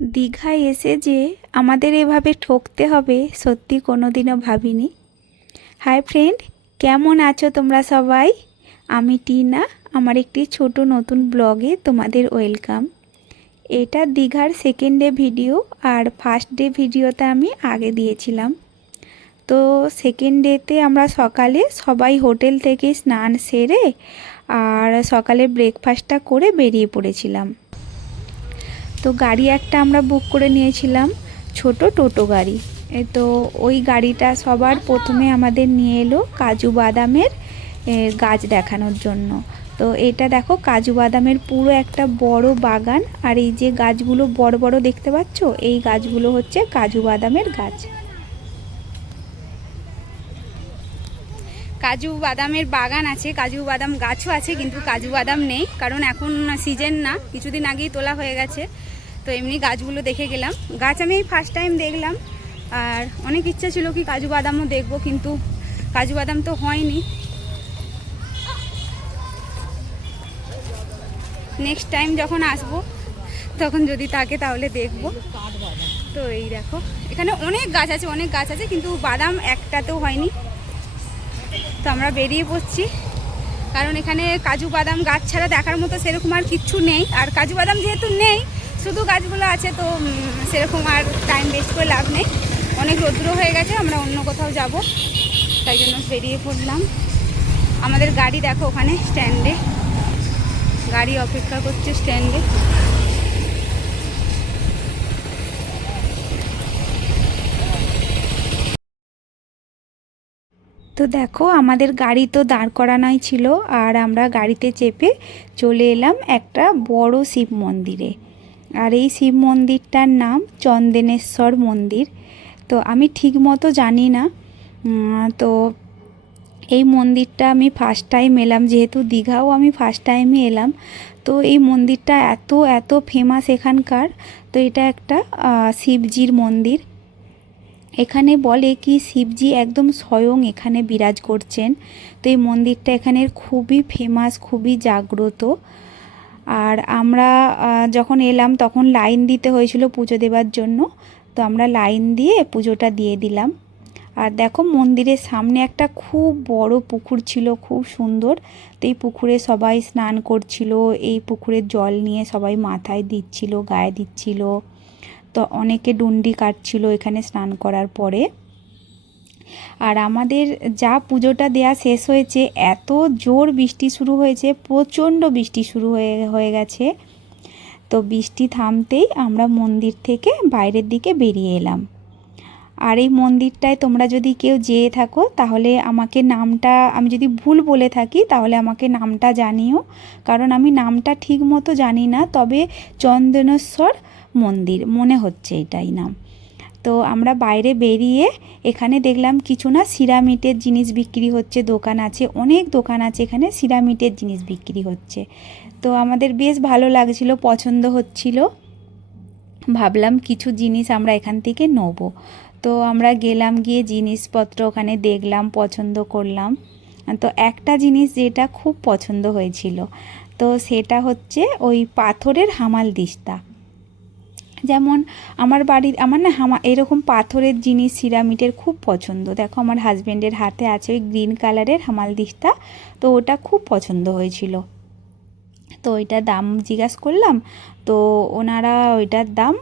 দীঘায় এসে যে আমাদের এভাবে ঠকতে হবে সত্যি কোনোদিনও ভাবিনি। হাই ফ্রেন্ড, কেমন আছো তোমরা সবাই? আমি টিনা, আমার একটি ছোট নতুন ব্লগে তোমাদের ওয়েলকাম। এটা দীঘার সেকেন্ড ডে ভিডিও, আর ফার্স্ট ডে ভিডিওতে আমি আগে দিয়েছিলাম। তো সেকেন্ড ডেতে আমরা সকালে সবাই হোটেল থেকে স্নান সেরে আর সকালে ব্রেকফাস্টটা করে বেরিয়ে পড়েছিলাম। তো গাড়ি একটা আমরা বুক করে নিয়েছিলাম, ছোট টোটো গাড়ি। তো ওই গাড়িটা সবার প্রথমে আমাদের নিয়ে এলো কাজু বাদামের গাছ দেখানোর জন্য। তো এটা দেখো, কাজু বাদামের পুরো একটা বড় বাগান, আর এই যে গাছগুলো বড় বড় দেখতে পাচ্ছ, এই গাছগুলো হচ্ছে কাজু বাদামের গাছ। কাজু বাদামের বাগান আছে, কাজু বাদাম গাছও আছে, কিন্তু কাজু বাদাম নেই, কারণ এখন সিজন না, কিছুদিন আগেই তোলা হয়ে গেছে। তো এমনি গাছগুলো দেখে গেলাম। গাছ আমি ফার্স্ট টাইম দেখলাম, আর অনেক ইচ্ছা ছিল কি কাজু বাদামও দেখবো, কিন্তু কাজু বাদাম তো হয়নি। নেক্সট টাইম যখন আসবো তখন যদি থাকে তাহলে দেখবো। তো এই দেখো, এখানে অনেক গাছ আছে, অনেক গাছ আছে, কিন্তু বাদাম একটাতেও হয়নি। তো আমরা বেরিয়ে পড়ছি, কারণ এখানে কাজু বাদাম গাছ ছাড়া দেখার মতো সেরকম আর কিচ্ছু নেই। আর কাজু বাদাম যেহেতু নেই, শুধু গাছগুলো আছে, তো সেরকম আর টাইম ওয়েস্ট করে লাভ নেই। অনেক রৌদ্র হয়ে গেছে, আমরা অন্য কোথাও যাব, তাই জন্য বেরিয়ে পড়লাম। আমাদের গাড়ি দেখো ওখানে স্ট্যান্ডে, গাড়ি অপেক্ষা করছে স্ট্যান্ডে। তো দেখো, আমাদের গাড়ি তো দাঁড় করানোই ছিল, আর আমরা গাড়িতে চেপে চলে এলাম একটা বড় শিব মন্দিরে। আর এই শিব মন্দিরটার নাম চন্দনেশ্বর মন্দির। তো আমি ঠিক মতো জানি না। তো এই মন্দিরটা আমি ফার্স্ট টাইম এলাম, যেহেতু দীঘাও আমি ফার্স্ট টাইমে এলাম। তো এই মন্দিরটা এত এত ফেমাস এখানকার। তো এটা একটা শিবজির মন্দির। এখানে বলে কি শিবজি একদম স্বয়ং এখানে বিরাজ করছেন। তো এই মন্দিরটা এখানের খুবই ফেমাস, খুবই জাগ্রত। আর আমরা যখন এলাম তখন লাইন দিতে হয়েছিল পুজো দেওয়ার জন্য। তো আমরা লাইন দিয়ে পুজোটা দিয়ে দিলাম। আর দেখো, মন্দিরের সামনে একটা খুব বড় পুকুর ছিল, খুব সুন্দর। তো এই পুকুরে সবাই স্নান করছিল, এই পুকুরের জল নিয়ে সবাই মাথায় দিচ্ছিল, গায়ে দিচ্ছিল। তো অনেকে ডুন্ডি কাটছিল এখানে স্নান করার পরে। আর আমাদের যা পুজোটা দেয়া শেষ হয়েছে, এত জোর বৃষ্টি শুরু হয়েছে, প্রচণ্ড বৃষ্টি শুরু হয়ে গেছে। তো বৃষ্টি থামতেই আমরা মন্দির থেকে বাইরের দিকে বেরিয়ে এলাম। আর এই মন্দিরটায় তোমরা যদি কেউ যেয়ে থাকো, তাহলে আমাকে নামটা, আমি যদি ভুল বলে থাকি তাহলে আমাকে নামটা জানিও, কারণ আমি নামটা ঠিক মতো জানি না। তবে চন্দনেশ্বর মন্দির মনে হচ্ছে এটাই নাম। তো আমরা বাইরে বেরিয়ে এখানে দেখলাম কিছু না সিরামিটের জিনিস বিক্রি হচ্ছে, দোকান আছে, অনেক দোকান আছে এখানে, সিরামিটের জিনিস বিক্রি হচ্ছে। তো আমাদের বেশ ভালো লাগছিল, পছন্দ হচ্ছিল, ভাবলাম কিছু জিনিস আমরা এখান থেকে নেব। তো আমরা গেলাম, গিয়ে জিনিসপত্র ওখানে দেখলাম, পছন্দ করলাম। তো একটা জিনিস যেটা খুব পছন্দ হয়েছিল, তো সেটা হচ্ছে ওই পাথরের হামালদিস্তা। যেমন আমার বাড়ির, আমার না এরকম পাথরের জিনিস সিরামিটের খুব পছন্দ। দেখো আমার হাজব্যান্ডের হাতে আছে ওই গ্রিন কালারের হামালদিস্তা, তো ওটা খুব পছন্দ হয়েছিল। তো ওইটার দাম জিজ্ঞাসা করলাম, তো ওনারা ওইটার দাম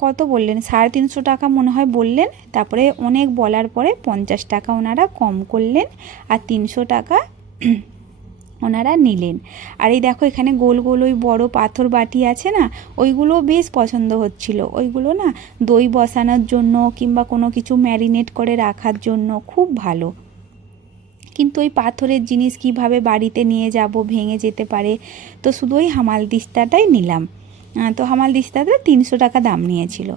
কত বললেন, 350 টাকা মনে হয় বললেন। তারপরে অনেক বলার পরে 50 টাকা ওনারা কম করলেন, আর 300 টাকা ওনারা নিলেন। আর এই দেখো, এখানে গোল গোল ওই বড় পাথর বাটি আছে না, ওইগুলো বেশ পছন্দ হচ্ছিল। ওইগুলো না দই বসানোর জন্য কিংবা কোনো কিছু ম্যারিনেট করে রাখার জন্য খুব ভালো। কিন্তু ওই পাথরের জিনিস কিভাবে বাড়িতে নিয়ে যাব, ভেঙে যেতে পারে। তো শুধু ওই হামালদিস্তাটাই নিলাম। তো হামালদিস্তাটা 300 টাকা দাম নিয়েছিল।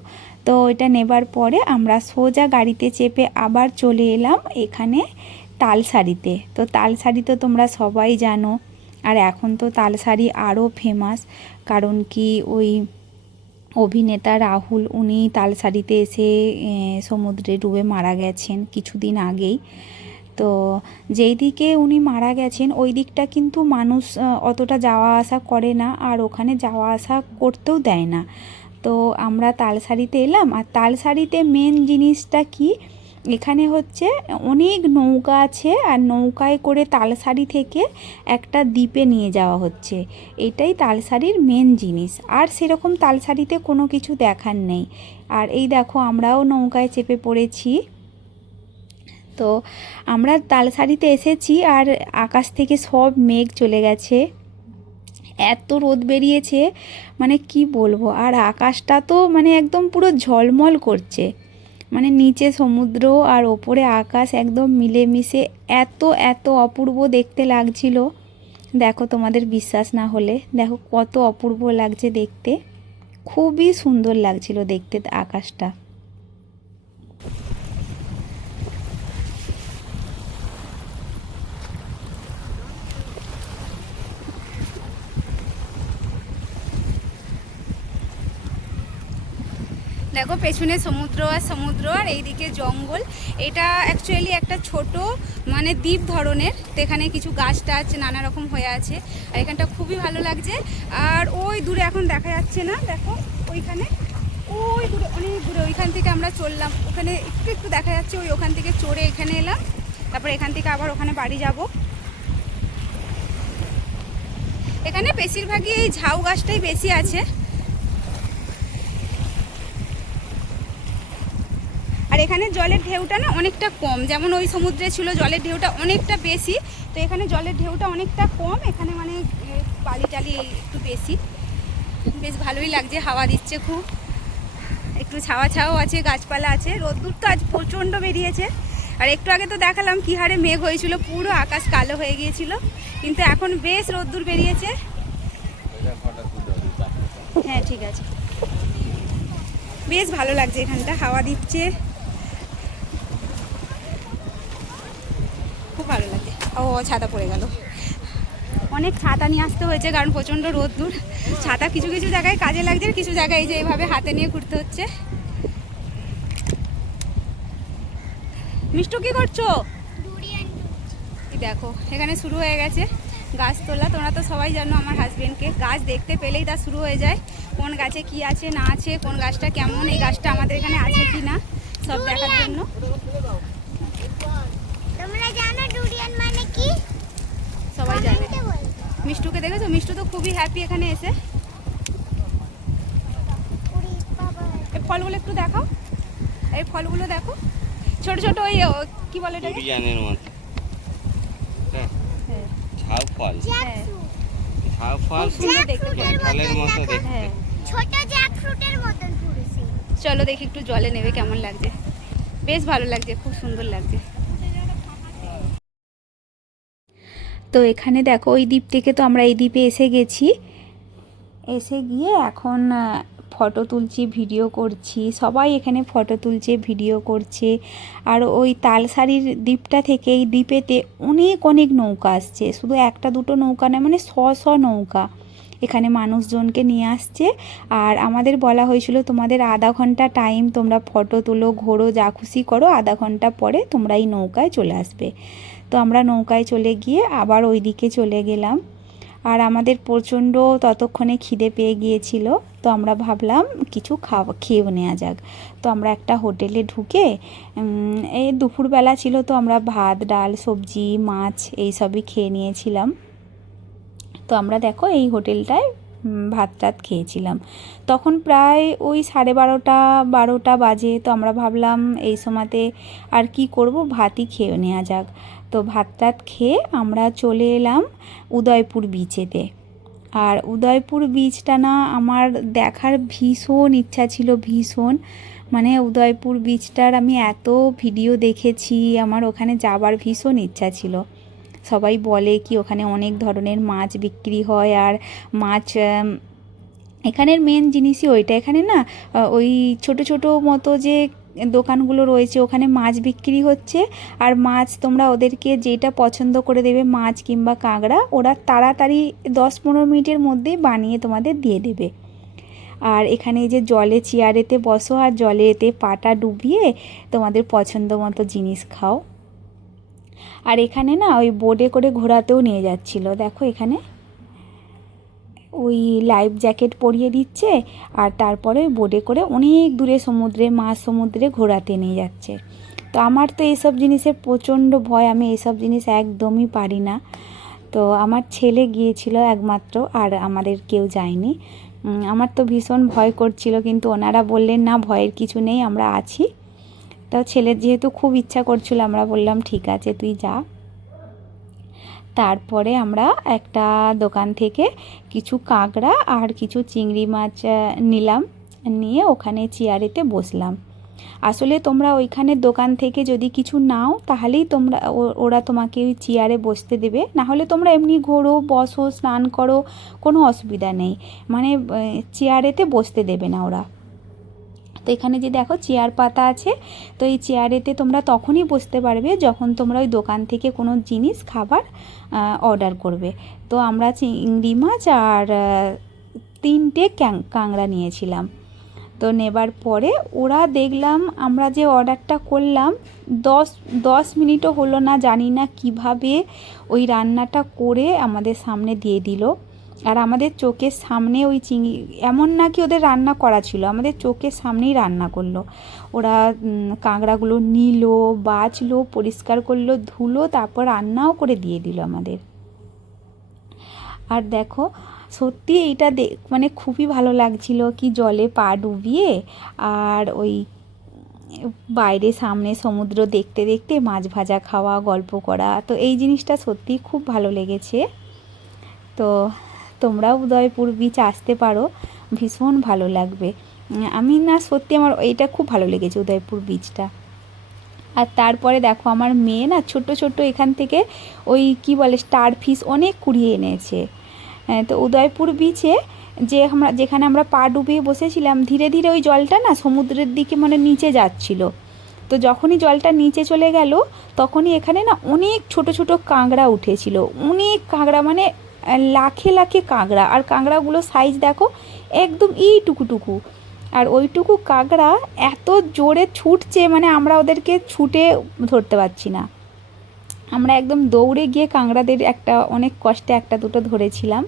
তো ওইটা নেবার পরে আমরা সোজা গাড়িতে চেপে আবার চলে এলাম এখানে তালসারিতে। তো তালসারি তো তোমরা সবাই জানো, আর এখন তো তালসারি আরও ফেমাস, কারণ কি ওই অভিনেতা রাহুল, উনি তালসারিতে এসে সমুদ্রে ডুবে মারা গেছেন কিছুদিন আগেই। তো যেই দিকে উনি মারা গেছেন ওই দিকটা কিন্তু মানুষ অতটা যাওয়া আসা করে না, আর ওখানে যাওয়া আসা করতেও দেয় না। তো আমরা তালসারিতে এলাম। আর তালসারিতে মেন জিনিসটা কি, এখানে হচ্ছে অনেক নৌকা আছে, আর নৌকায় করে তালসারি থেকে একটা দ্বীপে নিয়ে যাওয়া হচ্ছে। এটাই তালসারির মেন জিনিস, আর সেরকম তালসারিতে কোনো কিছু দেখার নেই। আর এই দেখো আমরাও নৌকায় চেপে পড়েছি। তো আমরা তালসারিতে এসেছি, আর আকাশ থেকে সব মেঘ চলে গেছে, এত রোদ বেরিয়েছে মানে কি বলবো। আর আকাশটা তো মানে একদম পুরো ঝলমল করছে, মানে নিচে সমুদ্র আর ওপরে আকাশ একদম মিলেমিশে এত এত অপূর্ব দেখতে লাগছিল। দেখো, তোমাদের বিশ্বাস না হলে দেখো কত অপূর্ব লাগছে দেখতে, খুবই সুন্দর লাগছিল দেখতে আকাশটা। দেখো পেছনে সমুদ্র আর সমুদ্র, আর এইদিকে জঙ্গল। এটা অ্যাকচুয়ালি একটা ছোট মানে দ্বীপ ধরনের, তো এখানে কিছু গাছ টাছ নানা রকম হয়ে আছে, আর এখানটা খুবই ভালো লাগছে। আর ওই দূরে এখন দেখা যাচ্ছে না, দেখো ওইখানে, ওই দূরে অনেক দূরে, ওইখান থেকে আমরা চললাম, ওখানে একটু একটু দেখা যাচ্ছে, ওখান থেকে চড়ে এখানে এলাম, তারপর এখান থেকে আবার ওখানে বাড়ি যাব। এখানে বেশিরভাগই এই ঝাউ গাছটাই বেশি আছে। আর এখানে জলের ঢেউটা না অনেকটা কম, যেমন ওই সমুদ্রে ছিল জলের ঢেউটা অনেকটা বেশি, তো এখানে জলের ঢেউটা অনেকটা কম, এখানে মানে বালি টালি একটু বেশি। বেশ ভালোই লাগছে, হাওয়া দিচ্ছে খুব, একটু ছাওয়া ছাওয়াও আছে, গাছপালা আছে। রোদ্দুর তো আজ প্রচণ্ড বেরিয়েছে, আর একটু আগে তো দেখালাম কি হারে মেঘ হয়েছিল, পুরো আকাশ কালো হয়ে গিয়েছিল, কিন্তু এখন বেশ রোদ্দুর বেরিয়েছে। হ্যাঁ ঠিক আছে, বেশ ভালো লাগছে, এখানটা হাওয়া দিচ্ছে, খুব ভালো লাগে। ও ছাতা পড়ে গেল, অনেক ছাতা নিয়ে আসতে হয়েছে কারণ প্রচণ্ড রোদ্দুর। ছাতা কিছু কিছু জায়গায় কাজে লাগছে, কিছু জায়গায় এই যে এইভাবে হাতে নিয়ে ঘুরতে হচ্ছে। মিষ্টু কি করছো? দেখো এখানে শুরু হয়ে গেছে গাছ তোলা। তোমরা তো সবাই জানো আমার হাজবেন্ডকে, গাছ দেখতে পেলেই তা শুরু হয়ে যায়, কোন গাছে কি আছে না আছে, কোন গাছটা কেমন, এই গাছটা আমাদের এখানে আছে কি না সব দেখার জন্য। সবাই জানে। মিষ্টুকে দেখেছো? মিষ্টু তো খুবই হ্যাপি এখানে এসে। এই ফলগুলো একটু দেখাও, এই ফলগুলো দেখো, ছোট ছোট ওই কি বলে এটাকে, ডুরিয়ানের মতো। ঝাউ ফল, ঝাউ ফল দেখতে, ফলের মতো দেখতে, ছোট জ্যাকফ্রুটের মতন পুরুষে। চলো দেখি একটু জলে নেবে কেমন লাগছে, বেশ ভালো লাগছে, খুব সুন্দর লাগছে। তো এখানে দেখো ওই দ্বীপ থেকে তো আমরা এই দ্বীপে এসে গেছি, এসে গিয়ে এখন ফটো তুলছি, ভিডিও করছি, সবাই এখানে ফটো তুলছে, ভিডিও করছে। আর ওই তালসারির দ্বীপটা থেকে এই দ্বীপেতে অনেক অনেক নৌকা আসছে, শুধু একটা দুটো নৌকা নয়, মানে শ নৌকা এখানে মানুষজনকে নিয়ে আসছে। আর আমাদের বলা হয়েছিল তোমাদের আধা ঘন্টা টাইম, তোমরা ফটো তুলো, ঘোরো, যা খুশি করো, আধা ঘন্টা পরে তোমরা এই নৌকায় চলে আসবে। তো আমরা নৌকায় চলে গিয়ে আবার ওই দিকে চলে গেলাম। আর আমাদের প্রচণ্ড ততক্ষণে খিদে পেয়ে গিয়েছিল, তো আমরা ভাবলাম কিছু খেয়েও নেওয়া যাক। তো আমরা একটা হোটেলে ঢুকে এই দুপুরবেলা ছিল, তো আমরা ভাত ডাল সবজি মাছ এই সবই খেয়ে নিয়েছিলাম। তো আমরা দেখো এই হোটেলটায় ভাত টাত খেয়েছিলাম, তখন প্রায় ওই 12:30 বাজে। তো আমরা ভাবলাম এই সময়তে আর কি করব, ভাতই খেয়ে নেওয়া যাক। তো ভাত টাত খেয়ে আমরা চলে এলাম উদয়পুর বিচেতে। আর উদয়পুর বিচটা না আমার দেখার ভীষণ ইচ্ছা ছিল, ভীষণ, মানে উদয়পুর বিচটার আমি এত ভিডিও দেখেছি, আমার ওখানে যাবার ভীষণ ইচ্ছা ছিল। সবাই বলে কি ওখানে অনেক ধরনের মাছ বিক্রি হয়, আর মাছ এখানের মেন জিনিসই ওইটা। এখানে না ওই ছোট ছোট মতো যে দোকানগুলো রয়েছে ওখানে মাছ বিক্রি হচ্ছে, আর মাছ তোমরা ওদেরকে যেটা পছন্দ করে দেবে, মাছ কিংবা কাঁকড়া, ওরা তাড়াতাড়ি 10-15 মিনিটের মধ্যেই বানিয়ে তোমাদের দিয়ে দেবে। আর এখানে যে জলে চেয়ারেতে বসো আর জলেতে পাটা ডুবিয়ে তোমাদের পছন্দ মতো জিনিস খাও। আর এখানে না ওই বোটে করে ঘোরাতেও নিয়ে যাচ্ছিল, দেখো এখানে ওই লাইফ জ্যাকেট পরিয়ে দিচ্ছে আর তারপরে বোটে করে অনেক দূরে সমুদ্রে, মাঝ সমুদ্রে ঘোরাতে নিয়ে যাচ্ছে। তো আমার তো এইসব জিনিসের প্রচণ্ড ভয়, আমি এইসব জিনিস একদমই পারি না। তো আমার ছেলে গিয়েছিল একমাত্র, আর আমাদের কেউ যায়নি। আমার তো ভীষণ ভয় করছিল, কিন্তু ওনারা বললেন না, ভয়ের কিছু নেই, আমরা আছি। তো ছেলের যেহেতু খুব ইচ্ছা করছিল, আমরা বললাম ঠিক আছে তুই যা। তারপরে আমরা একটা দোকান থেকে কিছু কাঁকড়া আর কিছু চিংড়ি মাছ নিলাম, নিয়ে ওখানে চেয়ারেতে বসলাম। আসলে তোমরা ওইখানে দোকান থেকে যদি কিছু নাও তাহলেই ওরা তোমাকে ওই চেয়ারে বসতে দেবে, না হলে তোমরা এমনি ঘোরো, বসো, স্নান করো, কোনো অসুবিধা নেই, মানে চেয়ারেতে বসতে দেবে না ওরা। তো এখানে যে দেখো চেয়ার পাতা আছে, তো এই চেয়ারেতে তোমরা তখনই বসতে পারবে যখন তোমরা ওই দোকান থেকে কোনো জিনিস খাবার অর্ডার করবে। তো আমরা চিংড়ি মাছ আর 3টে কাঁকড়া নিয়েছিলাম। তো নেবার পরে ওরা দেখলাম আমরা যে অর্ডারটা করলাম 10 মিনিটও হলো না, জানি না কিভাবে ওই রান্নাটা করে আমাদের সামনে দিয়ে দিল। আর আমাদের চোখের সামনে ওই চিংড়ি, এমন না কি ওদের রান্না করা ছিল, আমাদের চোখের সামনেই রান্না করলো। ওরা কাঁকড়াগুলো নিল, বাছলো, পরিষ্কার করলো, ধুলো, তারপর রান্নাও করে দিয়ে দিল আমাদের। আর দেখো সত্যি এইটা মানে খুবই ভালো লাগছিল, কি জলে পা ডুবিয়ে আর ওই বাইরে সামনে সমুদ্র দেখতে দেখতে মাছ ভাজা খাওয়া, গল্প করা। তো এই জিনিসটা সত্যি খুব ভালো লেগেছে। তো তোমরাও উদয়পুর বিচ আসতে পারো, ভীষণ ভালো লাগবে। আমি না সত্যি আমার এইটা খুব ভালো লেগেছে, উদয়পুর বিচটা। আর তারপরে দেখো আমার মেয়ে না ছোট ছোট এখান থেকে ওই কি বলে স্টার ফিশ অনেক কুড়িয়ে এনেছে। তো উদয়পুর বিচে যেখানে আমরা পা ডুবিয়ে বসেছিলাম, ধীরে ধীরে ওই জলটা না সমুদ্রের দিকে মানে নিচে যাচ্ছিল। তো যখনই জলটা নিচে চলে গেল তখনই এখানে না অনেক ছোট ছোট কাঁকড়া উঠেছিল, অনেক কাঁকড়া, মানে লাখে লাখে কাঁকড়া। আর কাঁকড়াগুলো সাইজ দেখো একদম এইটুকুটুকু। আর ওইটুকু কাঁকড়া এত জোরে ছুটছে, মানে আমরা ওদেরকে ছুটে ধরতে পারছি না। আমরা একদম দৌড়ে গিয়ে কাঁকড়াদের অনেক কষ্টে একটা দুটো ধরেছিলাম।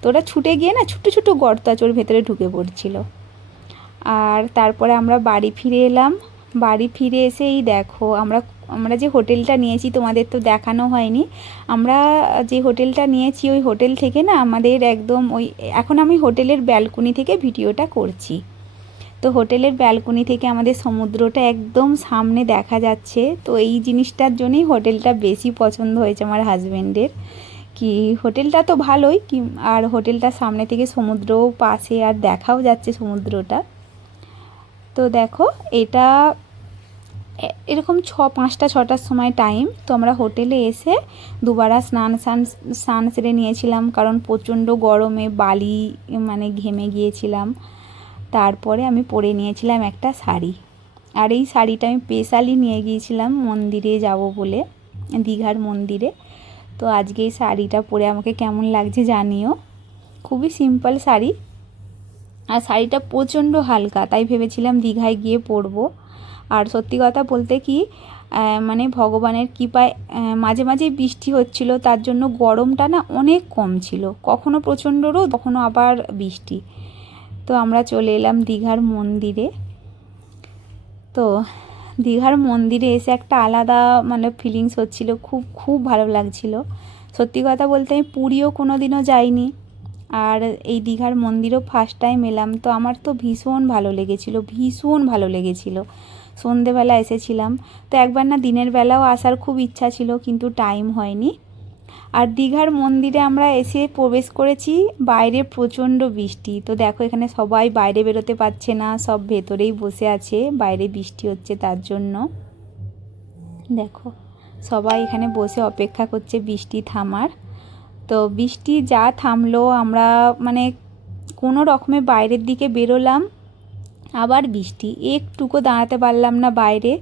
তো ওরা ছুটে গিয়ে না ছোটো ছোটো গর্ত আছে, ওর ভেতরে ঢুকে পড়ছিল। আর তারপরে আমরা বাড়ি ফিরে এলাম। বাড়ি ফিরে এসেই দেখো আমরা যে হোটেলটা নিয়েছি তোমাদের তো দেখানো হয়নি। আমরা যে হোটেলটা নিয়েছি ওই হোটেল থেকে না আমাদের একদম এখন আমি হোটেলের ব্যালকনি থেকে ভিডিওটা করছি। তো হোটেলের ব্যালকনি থেকে আমাদের সমুদ্রটা একদম সামনে দেখা যাচ্ছে। তো এই জিনিসটার জন্যই হোটেলটা বেশি পছন্দ হয়েছে আমার হাজব্যান্ডের, কি হোটেলটা তো ভালোই, কি আর হোটেলটার সামনে থেকে সমুদ্রও পাশে আর দেখাও যাচ্ছে সমুদ্রটা। তো দেখো এটা এরকম 5টা 6টার সময় টাইম। তো আমরা হোটেলে এসে দুবারা স্নান সেরে নিয়েছিলাম, কারণ প্রচণ্ড গরমে বালি মানে ঘেমে গিয়েছিলাম। তারপরে আমি পরে নিয়েছিলাম একটা শাড়ি, আর এই শাড়িটা আমি স্পেশালি নিয়ে গিয়েছিলাম মন্দিরে যাব বলে, দীঘার মন্দিরে। তো আজকে এই শাড়িটা পরে আমাকে কেমন লাগছে জানিও। খুবই সিম্পল শাড়ি, আর শাড়িটা প্রচণ্ড হালকা, তাই ভেবেছিলাম দীঘায় গিয়ে পরবো। আর সত্যি কথা বলতে কি মানে ভগবানের কৃপায় মাঝে মাঝে বৃষ্টি হচ্ছিল, তার জন্য গরমটা না অনেক কম ছিল, কখনো প্রচণ্ড রোদ, কখনো আবার বৃষ্টি। তো আমরা চলে এলাম দীঘার মন্দিরে। তো দীঘার মন্দিরে এসে একটা আলাদা মানে ফিলিংস হচ্ছিল, খুব খুব ভালো লাগছিল। সত্যি কথা বলতে আমি পুরীও কোনো দিনও যাইনি, আর এই দীঘার মন্দিরও ফার্স্ট টাইম এলাম। তো আমার তো ভীষণ ভালো লেগেছিলো, ভীষণ ভালো লেগেছিলো। সন্ধেবেলা এসেছিলাম, তো একবার না দিনের বেলাও আসার খুব ইচ্ছা ছিল, কিন্তু টাইম হয়নি। আর দীঘার মন্দিরে আমরা এসে প্রবেশ করেছি, বাইরে প্রচণ্ড বৃষ্টি। তো দেখো এখানে সবাই বাইরে বেরোতে পারছে না, সব ভেতরেই বসে আছে, বাইরে বৃষ্টি হচ্ছে তার জন্য। দেখো সবাই এখানে বসে অপেক্ষা করছে বৃষ্টি থামার। তো বৃষ্টি যা থামলো, আমরা মানে কোনো রকমে বাইরের দিকে বেরোলাম, আবার বৃষ্টি, একটুকু দাঁড়াতে পারলাম না বাইরে।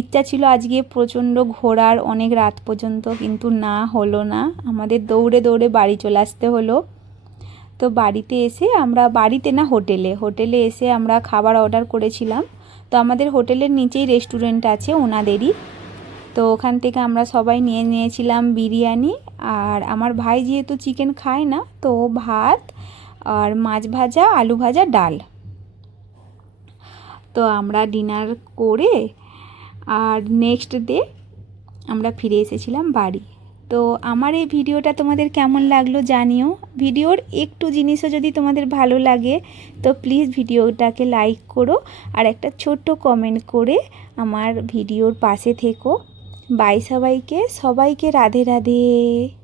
ইচ্ছা ছিল আজকে প্রচণ্ড ঘোরার অনেক রাত পর্যন্ত, কিন্তু না হলো না, আমাদের দৌড়ে দৌড়ে বাড়ি চলে আসতে হলো। তো বাড়িতে এসে আমরা হোটেলে এসে আমরা খাবার অর্ডার করেছিলাম। তো আমাদের হোটেলের নিচেই রেস্টুরেন্ট আছে ওনাদেরই, তো ওখান থেকে আমরা সবাই নিয়েছিলাম বিরিয়ানি। আর আমার ভাই যেহেতু চিকেন খায় না, তো ভাত আর মাছ ভাজা, আলু ভাজা, ডাল। তো আমরা ডিনার করে আর নেক্সট ডে আমরা ফিরে এসেছিলাম বাড়ি। তো আমার এই ভিডিওটা তোমাদের কেমন লাগলো জানিও। ভিডিওর একটু জিনিসও যদি তোমাদের ভালো লাগে তো প্লিজ ভিডিওটাকে লাইক করো আর একটা ছোট্ট কমেন্ট করে আমার ভিডিওর পাশে থেকো। বাই সবাইকে, সবাইকে রাধে রাধে।